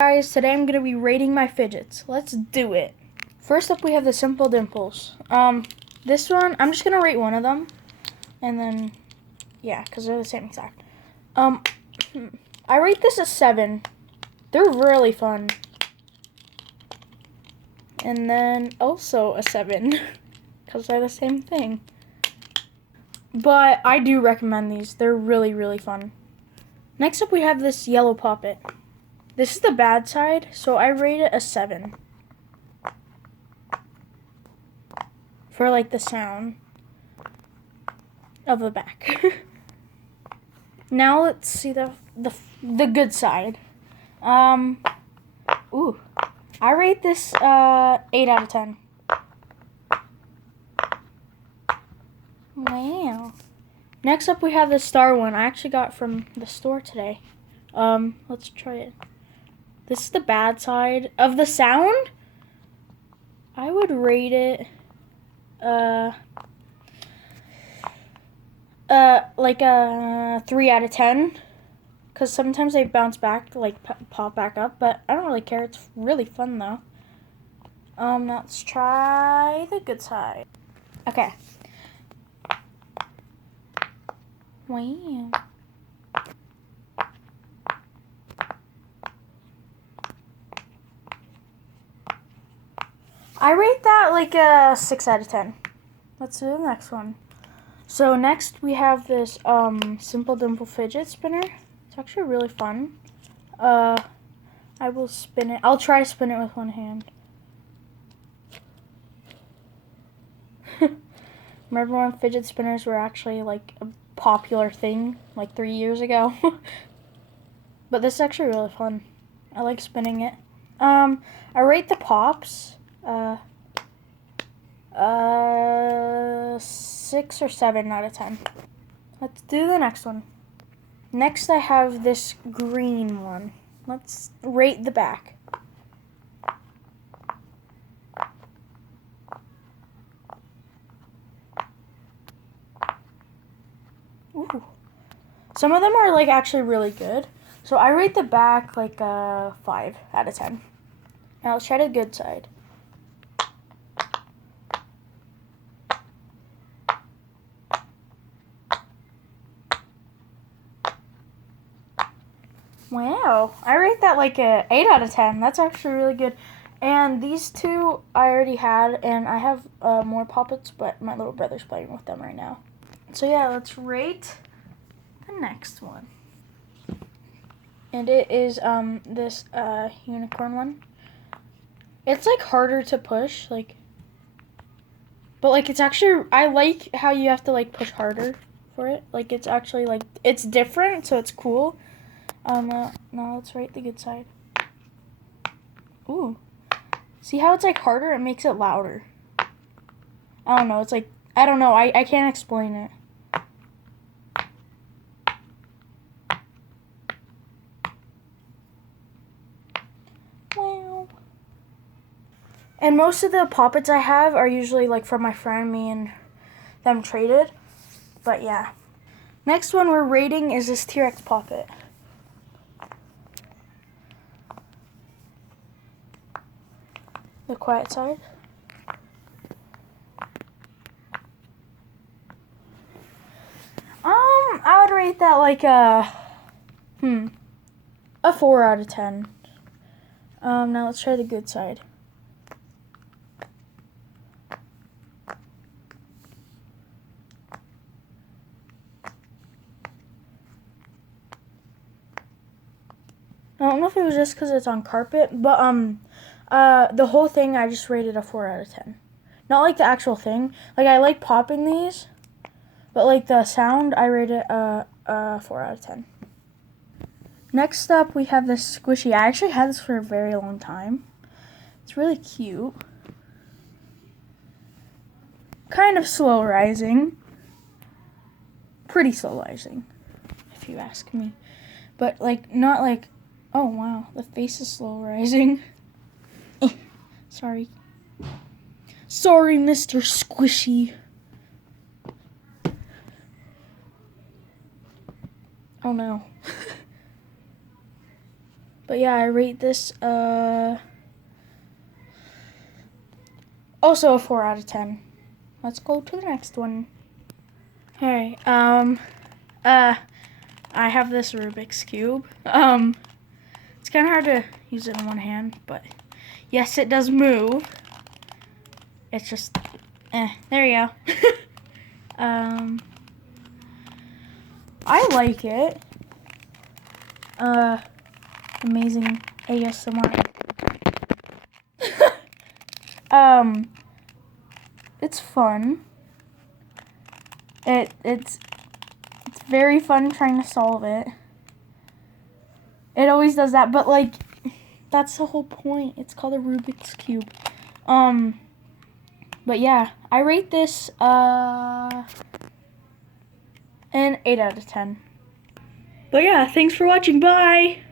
Guys, today I'm gonna be rating my fidgets. Let's do it. First up, we have the Simple Dimples. This one, I'm just gonna rate one of them, and then, yeah, because they're the same exact. I rate this a 7. They're really fun. And then also a 7, because they're the same thing. But I do recommend these. They're really, really fun. Next up, we have this yellow poppet. This is the bad side, so I rate it a 7. For like the sound of the back. Now let's see the good side. Ooh, I rate this 8 out of 10. Wow. Next up we have the star one. I actually got from the store today. Let's try it. This is the bad side of the sound. I would rate it like a 3 out of 10, because sometimes they bounce back, like pop back up, but I don't really care. It's really fun though. Now let's try the good side. Okay. Wow. I rate that like a 6 out of 10. Let's do the next one. So next we have this Simple Dimple fidget spinner. It's actually really fun. I will spin it. I'll try to spin it with one hand. Remember when fidget spinners were actually like a popular thing like 3 years ago? But this is actually really fun. I like spinning it. I rate the pops 6 or 7 out of 10. Let's do the next one. Next I have this green one. Let's rate the back. Ooh. Some of them are like actually really good. So I rate the back like a 5 out of 10. Now let's try the good side. Wow, I rate that like a 8 out of 10. That's actually really good. And these two I already had, and I have more poppets, but my little brother's playing with them right now. So yeah, let's rate the next one. And it is this unicorn one. It's like harder to push, like, but like it's actually, I like how you have to like push harder for it. Like it's actually like, it's different, so it's cool. Now let's rate the good side. Ooh. See how it's like harder? It makes it louder. I don't know. It's like, I don't know. I can't explain it. Wow. And most of the poppets I have are usually like from my friend, me and them traded. But yeah. Next one we're rating is this T-Rex poppet. The quiet side. I would rate that like a 4 out of 10. Now let's try the good side. I don't know if it was just because it's on carpet, but the whole thing I just rated a 4 out of 10. Not like the actual thing. Like I like popping these, but like the sound I rated a 4 out of 10. Next up we have this squishy. I actually had this for a very long time. It's really cute. Kind of slow rising. Pretty slow rising, if you ask me. But like not like, oh wow, the face is slow rising. Sorry. Sorry, Mr. Squishy. Oh no. But yeah, I rate this also a 4 out of 10. Let's go to the next one. Alright, I have this Rubik's Cube. It's kind of hard to use it in one hand, but yes, it does move. It's just, there you go. I like it. Amazing ASMR. It's fun. It's very fun trying to solve it. It always does that, but like, that's the whole point. It's called a Rubik's Cube. But yeah, I rate this an 8 out of 10. But yeah, thanks for watching. Bye!